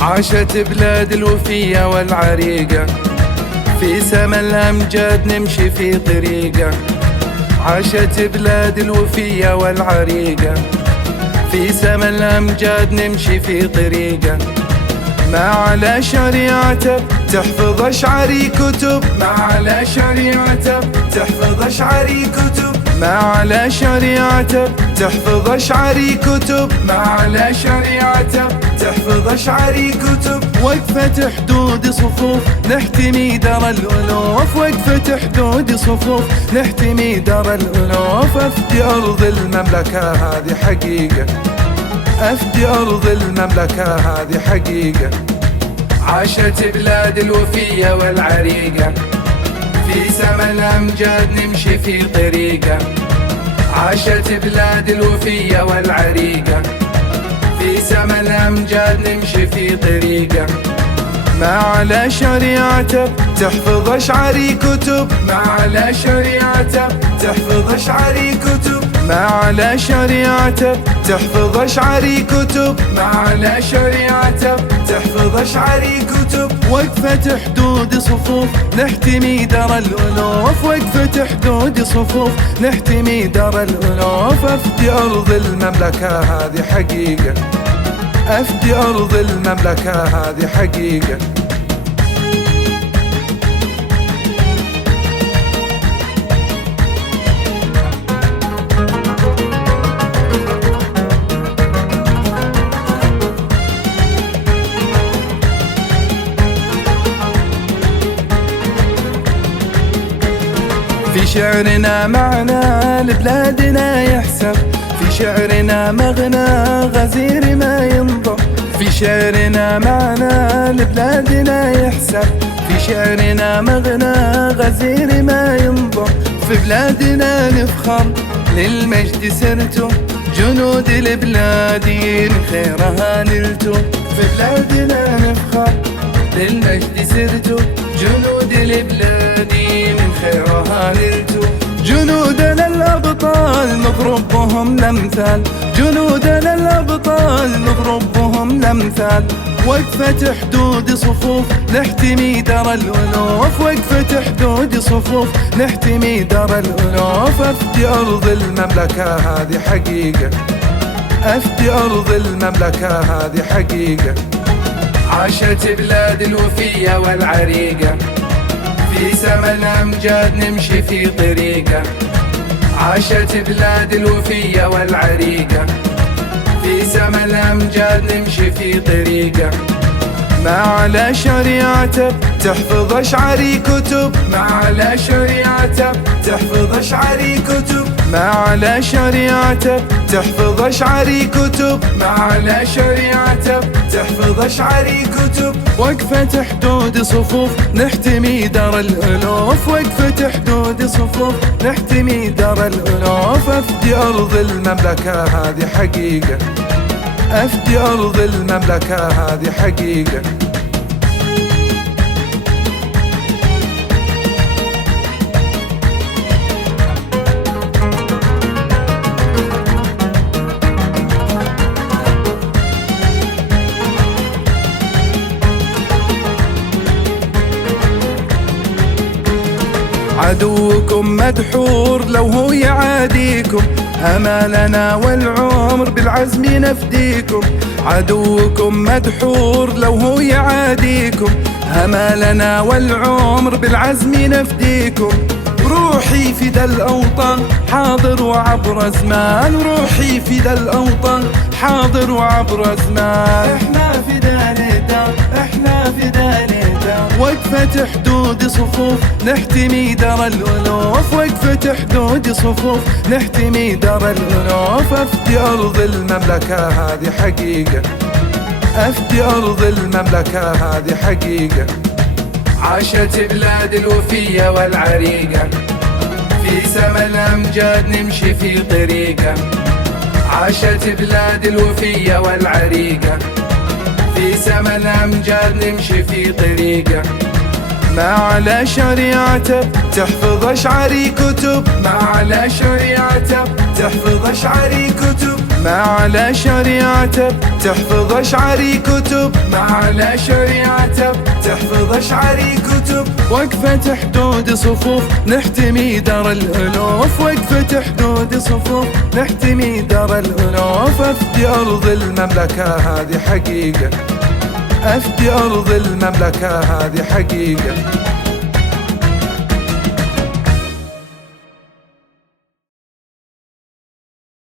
عاشت بلاد الوفية والعريقة، في سما الأمجاد نمشي في طريقة. عاشت بلاد الوفية والعريقة، في سما الأمجاد نمشي في طريقة. ما على شريعته تحفظ أشعري كتب، ما على شريعته تحفظ أشعري كتب، ما على شريعته تحفظ أشعري كتب، ما على شريعته تحفظ أشعري كتب. وقفة حدود صفوف نحتمي دار الألوف، وقفة حدود صفوف نحتمي دار الألوف. أفدي أرض المملكة هذه حقيقة، أفدي أرض المملكة هذه حقيقة. عاشت بلاد الوفية والعريقة، في سما الأمجاد نمشي في طريقة. عاشت بلاد الوفية والعريقة، في سما الأمجاد نمشي في طريقة. ما على شريعته تحفظ أشعري كتب، ما على شريعته تحفظ أشعري كتب، ما على شريعته تحفظ أشعري كتب، ما على شريعته تحفظ أشعري كتب. وقفة حدود صفوف نحتمي دار الألوف، وقفة حدود صفوف نحتمي دار الألوف. أفدي أرض المملكة هذه حقيقة، أفدي أرض المملكة هذه حقيقة. في شعرنا معنى لبلادنا يحسب، في شعرنا مغنى غزير ما ينضم. في شعرنا معنى لبلادنا يحسب، في شعرنا مغنى غزير ما ينضم. في بلادنا نفخر للمجد سرتم، جنود البلادين خيرها نلتم. في بلادنا نفخر للمجد سرتم، جنود البلادين خيرها نلتم. جنودنا الأبطال نضرب بهم الأمثال، جنودنا الأبطال نضرب بهم الأمثال. وقفة حدود صفوف نحتمي دار الألوف، وقفة حدود صفوف نحتمي دار الألوف. أفدي أرض المملكة هذه حقيقة، أفدي أرض المملكة هذه حقيقة. عاشت بلاد الوفية والعريقة، في سما الأمجاد نمشي في طريقة. عاشت بلاد الوفية والعريقة، في سما الأمجاد نمشي في طريقة. ما على شريعته تحفظ أشعري كتب، ما على شريعته تحفظ أشعري كتب، ما على شريعته تحفظ أشعري كتب، ما على شريعته تحفظ أشعري كتب. وقفة حدود صفوف نحتمي دار الألوف، وقفة حدود صفوف نحتمي دار الألوف. أفدي أرض المملكة هذه حقيقة، أفدي أرض المملكة هذه حقيقة. عدوكم مدحور لو هو يعاديكم، أمالنا والعمر بالعزم نفديكم. عدوكم مدحور لو هو يعاديكم، أمالنا والعمر بالعزم نفديكم. روحي فدا الأوطان حاضر وعبر زمان، روحي فدا الأوطان حاضر وعبر زمان. احنا فدا الدار، احنا فدا الدار. وقفة حدود صفوف نحتمي دار الألوف، وقفة حدود صفوف نحتمي دار الألوف. أفدي أرض المملكة هذه حقيقة، أفدي أرض المملكة هذه حقيقة. عاشت بلاد الوفية والعريقة، في سما الأمجاد نمشي في طريقة. عاشت بلاد الوفية والعريقة، في سما الأمجاد نمشي في طريقة. ما على شريعته تحفظ أشعاري كتب، ما على شريعته تحفظ أشعاري كتب، ما على شريعته تحفظ أشعاري كتب، ما على شريعته تحفظ أشعاري كتب. وقفة حدود صفوف نحتمي دار الألوف، وقفة حدود صفوف نحتمي دار الألوف. أفدي أرض المملكة هذه حقيقة، أفدي أرض المملكة هذه حقيقة.